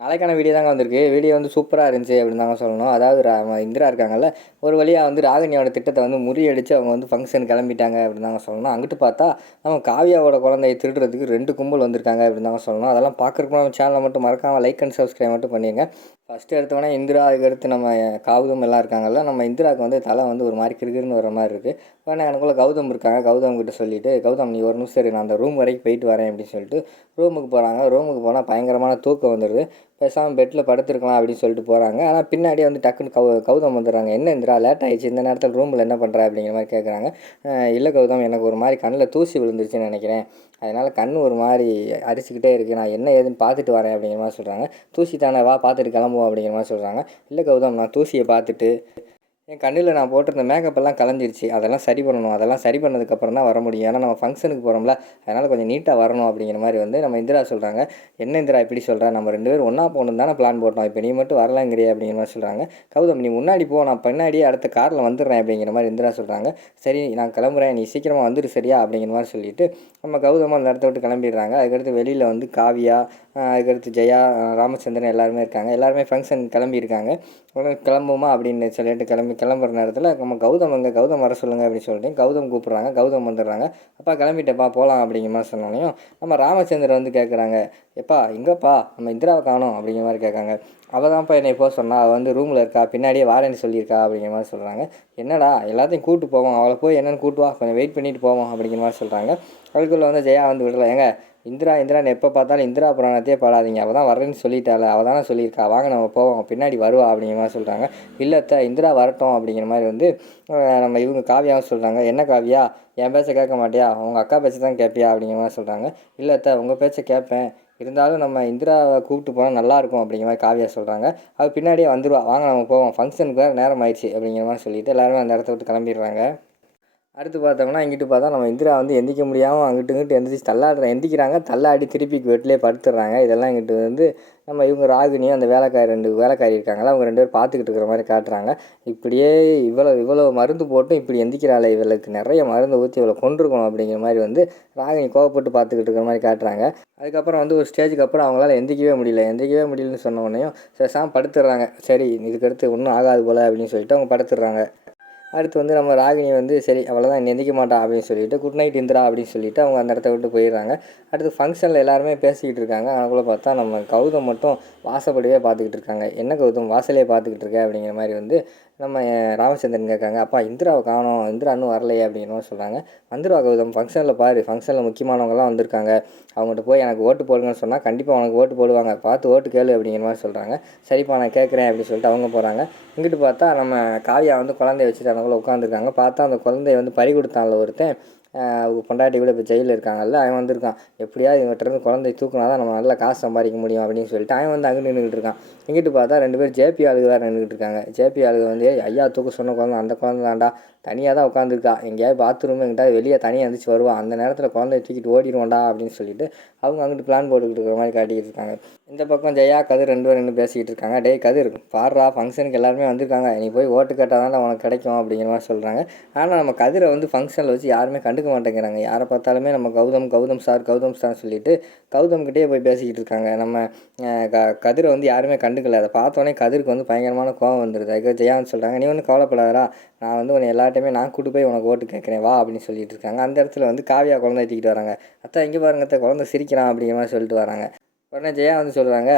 நாளைக்கான வீடியோ தாங்க வந்திருக்கு. வீடியோ வந்து சூப்பராக இருந்துச்சு அப்படின்னு தாங்க சொல்லணும். அதாவது இந்திரா இருக்காங்கல்ல, ஒரு வழியாக வந்து ராகினியோட திட்டத்தை வந்து முறியடிச்சு அவங்க வந்து ஃபங்க்ஷன் கிளம்பிட்டாங்க அப்படின்னு தாங்க சொல்லணும். அங்கிட்டு பார்த்தா நம்ம காவியாவோட குழந்தைய திருடுறதுக்கு 2 கும்பல் வந்திருக்காங்க அப்படின்னு தாங்க சொல்லணும். அதெல்லாம் பார்க்குறப்ப நம்ம சேனலை மட்டும் மறக்காமல் லைக் அண்ட் சப்ஸ்கிரைப் மட்டும் பண்ணிடுங்க. ஃபஸ்ட்டு எடுத்தோடனே இந்திரா, அதுக்கடுத்து நம்ம கௌதம் எல்லாம் இருக்காங்கல்ல, நம்ம இந்திராவுக்கு வந்து தலை வந்து ஒரு மாதிரி கிறுகிறுன்னு வர மாதிரி இருக்குது. உடனே எனக்குள்ளே கௌதம் இருக்காங்க. கௌதம் கிட்ட சொல்லிவிட்டு, கௌதம் நீ ஒரு நிமிஷம் இரு, நான் அந்த ரூம் வரைக்கும் போயிட்டு வரேன் அப்படின்னு சொல்லிட்டு ரூமுக்கு போகிறாங்க. ரூமுக்கு போனால் பயங்கரமான தூக்கம் வந்துடுது. பேசாமல் பெட்டில் படுத்துருக்கலாம் அப்படின்னு சொல்லிட்டு போகிறாங்க. ஆனால் பின்னாடியே வந்து டக்குன்னு கௌதம் வந்துடுறாங்க. என்ன இந்திரா லேட் ஆகிடுச்சு, இந்த நேரத்தில் ரூமில் என்ன பண்ணுற அப்படிங்கிற மாதிரி கேட்குறாங்க. இல்லை கௌதம், எனக்கு ஒரு மாதிரி கண்ணில் தூசி விழுந்துருச்சுன்னு நினைக்கிறேன், அதனால் கண் ஒரு மாதிரி அரிச்சிக்கிட்டே இருக்குது, நான் என்ன ஏதுன்னு பார்த்துட்டு வரேன் அப்படிங்கிற மாதிரி சொல்கிறாங்க. தூசி தானே, வா பார்த்துட்டு கிளம்புவோம் அப்படிங்கிற மாதிரி சொல்கிறாங்க. இல்லை கௌதம், நான் தூசியை பார்த்துட்டு என் கண்ணில் நான் போட்டிருந்த மேக்கப் எல்லாம் கலைஞ்சிருச்சு, அதெல்லாம் சரி பண்ணணும், அதெல்லாம் சரி பண்ணதுக்கப்புறம் தான் வர முடியும், ஏன்னா நம்ம ஃபங்க்ஷனுக்கு போகிறோம்ல, அதனால் கொஞ்சம் நீட்டாக வரணும் அப்படிங்கிற மாதிரி வந்து நம்ம இந்திரா சொல்கிறாங்க. என்ன இந்திரா இப்படி சொல்கிறேன், நம்ம 2 பேரும் ஒன்றா போகணும் தானே பிளான் போட்டோம், இப்போ நீ மட்டும் வரலாங்கிறியா அப்படிங்கிற மாதிரி சொல்கிறாங்க. கௌதம் நீ முன்னாடி போ, நான் பின்னாடியே அடுத்த காரில் வந்துடுறேன் அப்படிங்கிற மாதிரி இந்திரா சொல்கிறாங்க. சரி நான் கிளம்புறேன், நீ சீக்கிரமாக வந்துடு சரியா அப்படிங்கிற மாதிரி சொல்லிவிட்டு நம்ம கௌதமாக அந்த இடத்த விட்டு கிளம்பிடுறாங்க. அதுக்கடுத்து வெளியில் வந்து காவியா, அதுக்கடுத்து ஜெயா, ராமச்சந்திரன் எல்லாருமே இருக்காங்க. எல்லாருமே ஃபங்க்ஷன் கிளம்பியிருக்காங்க. உடனே கிளம்புமா அப்படின்னு சொல்லிட்டு கிளம்புற நேரத்தில் நம்ம கௌதம் கௌதம் வர சொல்லுங்கள் அப்படின்னு சொல்லிட்டு கௌதம் கூப்பிட்றாங்க. கௌதம் வந்துடுறாங்க. அப்பா கிளம்பிட்டப்பா போகலாம் அப்படிங்கிற மாதிரி சொன்னோனையும் நம்ம ராமச்சந்திரன் வந்து கேட்குறாங்க, எப்பா எங்கப்பா நம்ம இந்திராவை காணோம் அப்படிங்கிற மாதிரி கேட்காங்க. அவள் தான்ப்பா என்னை போக சொன்னா, அவள் வந்து ரூமில் இருக்கா, பின்னாடியே வாரேன்னு சொல்லியிருக்கா அப்படிங்கிற மாதிரி சொல்கிறாங்க. என்னடா எல்லாத்தையும் கூப்பிட்டு போவோம், அவளை போய் என்னென்னு கூட்டு வா, கொஞ்சம் வெயிட் பண்ணிட்டு போவோம் அப்படிங்கிற மாதிரி சொல்கிறாங்க. அதுக்குள்ளே வந்து ஜெயா வந்து விடலை. ஏங்க இந்திரான்னு எப்போ பார்த்தாலும் இந்திரா புராணத்தையே பாடாதீங்க, அவள் தான் வரேன்னு சொல்லிட்டால, அவள் தானே சொல்லியிருக்கா, வாங்க நம்ம போவோம், பின்னாடி வருவா அப்படிங்கிற மாதிரி சொல்கிறாங்க. இல்லத்த இந்திரா வரட்டும் அப்படிங்கிற மாதிரி வந்து நம்ம இவங்க காவியாவும் சொல்கிறாங்க. என்ன காவியா, என் பேச்சை கேட்க மாட்டியா, உங்கள் அக்கா பேச்சை தான் கேட்பியா அப்படிங்கிற மாதிரி சொல்கிறாங்க. இல்லத்த உங்கள் பேச்சை கேட்பேன், இருந்தாலும் நம்ம இந்திராவை கூப்பிட்டு போனால் நல்லாயிருக்கும் அப்படிங்கிற மாதிரி காவியா சொல்கிறாங்க. அது பின்னாடியே வந்துடுவா, வாங்க நம்ம போவோம், ஃபங்க்ஷனுக்கு வேறு நேரம் ஆயிடுச்சு அப்படிங்கிற மாதிரி சொல்லிவிட்டு எல்லாருமே அந்த இடத்த விட்டு கிளம்பிடுறாங்க. அடுத்து பார்த்தோம்னா இங்கிட்டு பார்த்தா நம்ம இந்திரா வந்து எந்திரிக்க முடியாமல் அங்கிட்டு இங்கிட்டு எந்திரிச்சு எந்திரிக்கிறாங்க, தள்ளாடி திருப்பி பெட்லேயே படுத்துடுறாங்க. இதெல்லாம் இங்கிட்டு வந்து நம்ம இவங்க ராகினியும் அந்த வேலைக்காரி 2 வேலைக்காரி இருக்காங்களா, அவங்க 2 பேர் பார்த்துக்கிட்டு இருக்கிற மாதிரி காட்டுறாங்க. இப்படியே இவ்வளோ மருந்து போட்டும் இப்படி எந்திக்கிறாளே, இவளுக்கு நிறைய மருந்து ஊற்றி இவளை கொண்டிருக்கணும் அப்படிங்கிற மாதிரி வந்து ராகினி கோவப்பட்டு பார்த்துக்கிட்டு இருக்கிற மாதிரி காட்டுறாங்க. அதுக்கப்புறம் வந்து ஒரு ஸ்டேஜுக்கு அப்புறம் அவங்களால எந்திக்கவே முடியலன்னு சொன்ன உடனேயும் பேசாமல் படுத்துடுறாங்க. சரி இதுக்கடுத்து ஒன்றும் ஆகாது போல் அப்படின்னு சொல்லிட்டு அவங்க படுத்துடுறாங்க. அடுத்து வந்து நம்ம ராகினி வந்து சரி அவ்வளோதான் இன்னும் எந்திரிக்க மாட்டா அப்படின்னு சொல்லிட்டு குட் நைட் இந்திரா அப்படின்னு சொல்லிட்டு அவங்க அந்த இடத்த விட்டு போயிடுறாங்க. அடுத்து ஃபங்க்ஷனில் எல்லாருமே பேசிக்கிட்டு இருக்காங்க. அதுக்குள்ளே பார்த்தா நம்ம கௌதம் மட்டும் வாசப்படியே பார்த்துக்கிட்டு இருக்காங்க. என்ன கௌதம் வாசலையே பார்த்துக்கிட்டு இருக்க அப்படிங்கிற மாதிரி வந்து நம்ம ராமச்சந்திரன் கேட்காங்க. அப்பா இந்திராவை காணோம், இந்திரா இன்னும் வரலையே அப்படிங்கிற மாதிரி சொல்கிறாங்க. வந்துருவா கௌதம், ஃபங்க்ஷனில் பாரு, ஃபங்க்ஷனில் முக்கியமானவங்கலாம் வந்திருக்காங்க, அவங்ககிட்ட போய் எனக்கு ஓட்டு போடுங்கன்னு சொன்னால் கண்டிப்பாக உனக்கு ஓட்டு போடுவாங்க, பார்த்து ஓட்டு கேளு அப்படிங்கிற மாதிரி சொல்கிறாங்க. சரிப்பா நான் கேட்குறேன் அப்படின்னு சொல்லிட்டு அவங்க போகிறாங்க. இங்கிட்டு பார்த்தா நம்ம காவியா வந்து குழந்தைய வச்சுட்டு அவங்களும் உட்காந்துருக்காங்க. பார்த்தா அந்த குழந்தைய வந்து பறி கொடுத்தான்ல ஒருத்தன், பொண்டாட்டி கூட இப்போ ஜெயிலில் இருக்காங்கல்ல, அவன் வந்திருக்கான். எப்படியாவது இவங்கிட்ட குழந்தைய தூக்குனா தான் நம்ம நல்லா காசு சம்பாதிக்க முடியும் அப்படின்னு சொல்லிட்டு அவன் வந்து அங்கே நின்றுக்கிட்டு இருக்கான். இங்கிட்டு பார்த்தா 2 பேர் ஜேபி ஆளுங்க வேறு நின்றுக்கிட்டு இருக்காங்க. ஜேபி ஆளுங்க வந்து ஐயா தூக்க சொன்ன குழந்தை அந்த குழந்தை தான்டா, தனியாக தான் உட்காந்துருக்கா, எங்கேயாவது பாத்ரூம் எங்கிட்ட வெளியே தனியாக எழுந்திரிச்சு வருவான், அந்த நேரத்தில் குழந்தைய தூக்கிட்டு ஓடிடுவோண்டா அப்படின்னு சொல்லிட்டு அவங்க அங்கிட்டு பிளான் போட்டுக்கிட்டு இருக்கிற மாதிரி காட்டிக்கிட்டு இருக்காங்க. இந்த பக்கம் ஜெயா கதிர் 2 பேரும் நின்று பேசிக்கிட்டு இருக்காங்க. டேய் கதிர் பாடுறா, ஃபங்க்ஷனுக்கு எல்லாருமே வந்திருக்காங்க, நீ போய் ஓட்டு கேட்டால் தான் உனக்கு கிடைக்கும் அப்படிங்கிற மாதிரி சொல்கிறாங்க. ஆனால் நம்ம கதிரை வந்து ஃபங்க்ஷனில் வச்சு யாருமே கண்டுக்க மாட்டேங்கிறாங்க. யாரை பார்த்தாலுமே நம்ம கௌதம் சார் சொல்லிட்டு கௌதம்கிட்டே போய் பேசிக்கிட்டு இருக்காங்க. நம்ம கதிரை வந்து யாருமே கண்டுக்கல. அதை பார்த்தோன்னே கதிருக்கு வந்து பயங்கரமான கோவம் வந்துடுது. அதுக்கு ஜெயான்னு சொல்கிறாங்க, நீ ஒன்றும் கவலைப்படாதரா, நான் வந்து உன்னை எல்லாட்டையுமே நான் கூட்டு போய் உனக்கு ஓட்டு கேட்குறேன் வா அப்படின்னு சொல்லிட்டு இருக்காங்க. அந்த இடத்துல வந்து காவியா குழந்தை தூக்கிட்டு வராங்க. அத்தா இங்கே பாருங்க அத்தை, குழந்தை சிரிக்கிறான் அப்படிங்கிற மாதிரி சொல்லிட்டு வராங்க. உடனே ஜெயா வந்து சொல்கிறாங்க,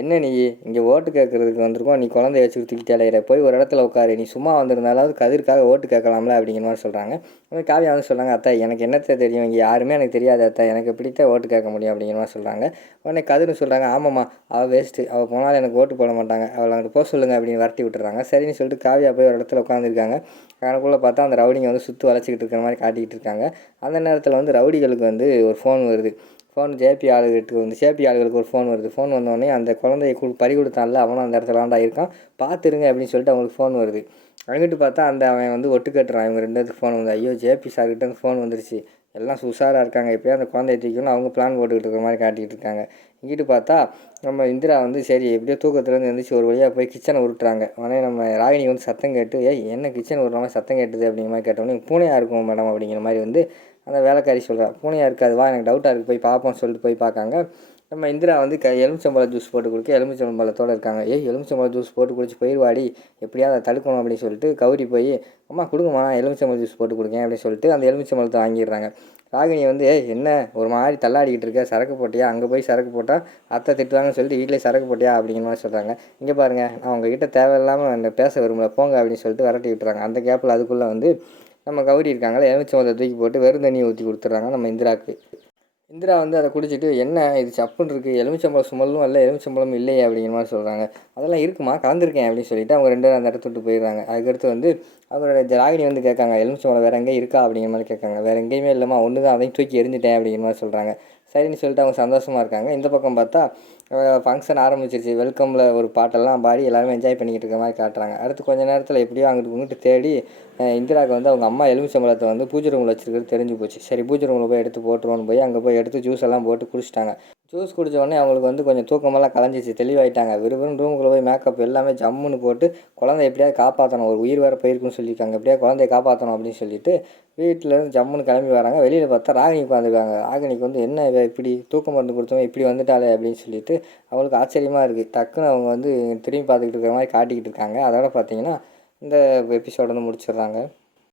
என்ன நீ இங்கே ஓட்டு கேட்குறதுக்கு வந்திருக்கோம், நீ குழந்தைய வச்சு தூக்கிட்டு அலையிற, போய் ஒரு இடத்துல உட்காரு, நீ சும்மா வந்திருந்தாலாவது கதிர்க்காக ஓட்டு கேட்கலாம்ல அப்படிங்கிற மாதிரி சொல்கிறாங்க. காவியா வந்து சொல்கிறாங்க, அத்தை எனக்கு என்னத்தை தெரியும், இங்கே யாருமே எனக்கு தெரியாது அத்தை, எனக்கு பிடித்த ஓட்டு கேட்க முடியும் அப்படிங்கிற மாதிரி சொல்கிறாங்க. உடனே கதிர்னு சொல்கிறாங்க, ஆமாம்மா அவள் வேஸ்ட்டு, அவள் போனாலும் எனக்கு ஓட்டு போட மாட்டாங்க, அவளை அங்கிட்டு போக சொல்லுங்கள் அப்படின்னு வரட்டி விட்டுறாங்க. சரின்னு சொல்லிட்டு காவியா போய் ஒரு இடத்துல உட்காந்துருக்காங்க. கணக்குள்ளே பார்த்தா அந்த ரவுடிங்க வந்து சுற்றி வளைச்சிக்கிட்டு இருக்கிற மாதிரி காட்டிக்கிட்டு இருக்காங்க. அந்த நேரத்தில் வந்து ரவுடிகளுக்கு வந்து ஒரு ஃபோன் வருது. ஜேபி ஆளுகளுக்கு ஒரு ஃபோன் வருது. ஃபோன் வந்தோடனே அந்த குழந்தைய பறி கொடுத்தான்ல, அவனும் அந்த இடத்துல தான்டா இருக்கான், பார்த்துருங்க அப்படின்னு சொல்லிட்டு அவங்களுக்கு ஃபோன் வருது. அங்கிட்டு பார்த்தா அவன் வந்து ஒட்டு கேட்டுறான். இவங்க 2 பேருக்கு ஃபோன் வந்து, ஐயோ ஜேபி சார்கிட்ட ஃபோன் வந்துருச்சு, எல்லாம் உஷாராக இருக்காங்க, எப்படியா அந்த குழந்தைய தூக்கணும்னு அவங்க பிளான் போட்டுக்கிட்டு இருக்கிற மாதிரி காட்டிக்கிட்டு இருக்காங்க. இங்கிட்டு பார்த்தா நம்ம இந்திரா வந்து சரி எப்படியோ தூக்கத்துலேருந்து எழுந்திரிச்சு ஒரு வழியாக போய் கிச்சனை உருட்டுறாங்க. உடனே நம்ம ராகினி வந்து சத்தம் கேட்டு, என்ன கிச்சன் உருட்டுற மாதிரி சத்தம் கேட்டுது அப்படிங்கிற மாதிரி கேட்டோன்னே, பூனையாக இருக்கும் மேடம் அப்படிங்கிற மாதிரி வந்து அந்த வேலைக்காரி சொல்கிறா. பூனையாக இருக்காது வா, எனக்கு டவுட்டாக இருக்குது போய் பார்ப்போம்னு சொல்லிட்டு போய் பார்க்காங்க. நம்ம இந்திரா வந்து எலுமிச்சம்பழம் ஜூஸ் போட்டு குடிக்க எலுமிச்சம்பழத்தோடு இருக்காங்க. எலுமிச்சம்பழம் ஜூஸ் போட்டு குடிச்சு போயிடுவாடி, எப்படியாவது அதை தடுக்கணும் அப்படின்னு சொல்லிட்டு கௌரி போய், அம்மா கொடுங்கம்மா எலுமிச்சம்பழம் ஜூஸ் போட்டு கொடுங்க அப்படின்னு சொல்லிட்டு அந்த எலுமிச்சம்பழத்தை வாங்கிடுறாங்க. ராகினி வந்து என்ன ஒரு மாதிரி தள்ளாடிக்கிட்டு இருக்க, சரக்கு போட்டியா, அங்கே போய் சரக்கு போட்டால் அத்தை திட்டுவாங்கன்னு சொல்லிட்டு வீட்டிலே சரக்கு போட்டியா அப்படிங்கிற மாதிரி சொல்கிறாங்க. இங்கே பாருங்கள், நான் உங்ககிட்ட தேவையில்லாமல் அந்த பேச விரும்பல போங்க அப்படின்னு சொல்லிட்டு விரட்டி விட்டுறாங்க. அந்த கேப்பில் அதுக்குள்ளே வந்து நம்ம கௌரி இருக்காங்களே, எலுமிச்சம்பழத்தை தூக்கி போட்டு வெறும் தண்ணியை ஊற்றி கொடுத்துட்றாங்க நம்ம இந்திராவுக்கு. இந்திரா வந்து அதை குடிச்சிட்டு, என்ன இது சப்புன்னு இருக்குது, எலுமிச்சம்பழம் ஸ்மெல்லும் இல்லை, எலுமிச்சம்பழம் இல்லையே அப்படிங்கிற மாதிரி சொல்கிறாங்க. அதெல்லாம் இருக்குமா, கலந்துருக்கேன் அப்படின்னு சொல்லிட்டு அவங்க 2 பேரும் அந்த இடத்த விட்டு போயிடுறாங்க. அதுக்கடுத்து வந்து அவரோட ராகினி வந்து கேட்காங்க, எலுமிச்சம்பழம் வேறு எங்கேயும் இருக்கா அப்படிங்கிற மாதிரி கேட்காங்க. வேறு எங்கேயுமே இல்லைம்மா, ஒன்று தான், அதையும் தூக்கி எரிஞ்சிட்டேன் அப்படிங்கிற மாதிரி சொல்கிறாங்க. சரின்னு சொல்லிட்டு அவங்க சந்தோஷமாக இருக்காங்க. இந்த பக்கம் பார்த்தா ஃபங்க்ஷன் ஆரம்பிச்சிருச்சு. வெல்கமில் ஒரு பாட்டெல்லாம் பாடி எல்லாருமே என்ஜாய் பண்ணிக்கிட்டு இருக்க மாதிரி காட்டுறாங்க. அடுத்து கொஞ்சம் நேரத்தில் எப்படியோ அங்கிட்டு இங்கிட்டு தேடி இந்திராவுக்கு வந்து அவங்க அம்மா எலுமிச்சம்பழத்தை வந்து பூஜை ரூமில் வச்சுருக்கிறது தெரிஞ்சு போச்சு. சரி பூஜை ரூமில் போய் எடுத்து போட்டுருவோன்னு போய் அங்கே போய் எடுத்து ஜூஸ் எல்லாம் போட்டு குடிச்சிட்டாங்க. ஜூஸ் குடித்த உடனே அவங்களுக்கு வந்து கொஞ்சம் தூக்கமெல்லாம் கலைஞ்சிச்சு, தெளிவாயிட்டாங்க. விறுவிறுன்னு ரூமுக்குள்ளே போய் மேக்கப் எல்லாமே ஜம்முன்னு போட்டு குழந்தைய எப்படியாவது காப்பாற்றணும், ஒரு உயிர் வேறு போயிருக்குன்னு சொல்லியிருக்காங்க, எப்படியாவது குழந்தைய காப்பாற்றணும் அப்படின்னு சொல்லிட்டு வீட்டிலேருந்து ஜம்முன்னு கிளம்பி வராங்க. வெளியில் பார்த்தா ராகினி உட்காந்துருக்காங்க. ராகினிக்கு வந்து என்ன இப்படி தூக்க மருந்து கொடுத்தவங்க இப்படி வந்துட்டாலே அப்படின்னு சொல்லிட்டு அவங்களுக்கு ஆச்சரியமாக இருக்குது. டக்குன்னு அவங்க வந்து திரும்பி பார்த்துக்கிட்டு இருக்கிற மாதிரி காட்டிக்கிட்டு இருக்காங்க. அதோட பார்த்தீங்கன்னா இந்த எபிசோட வந்து முடிச்சிடுறாங்க.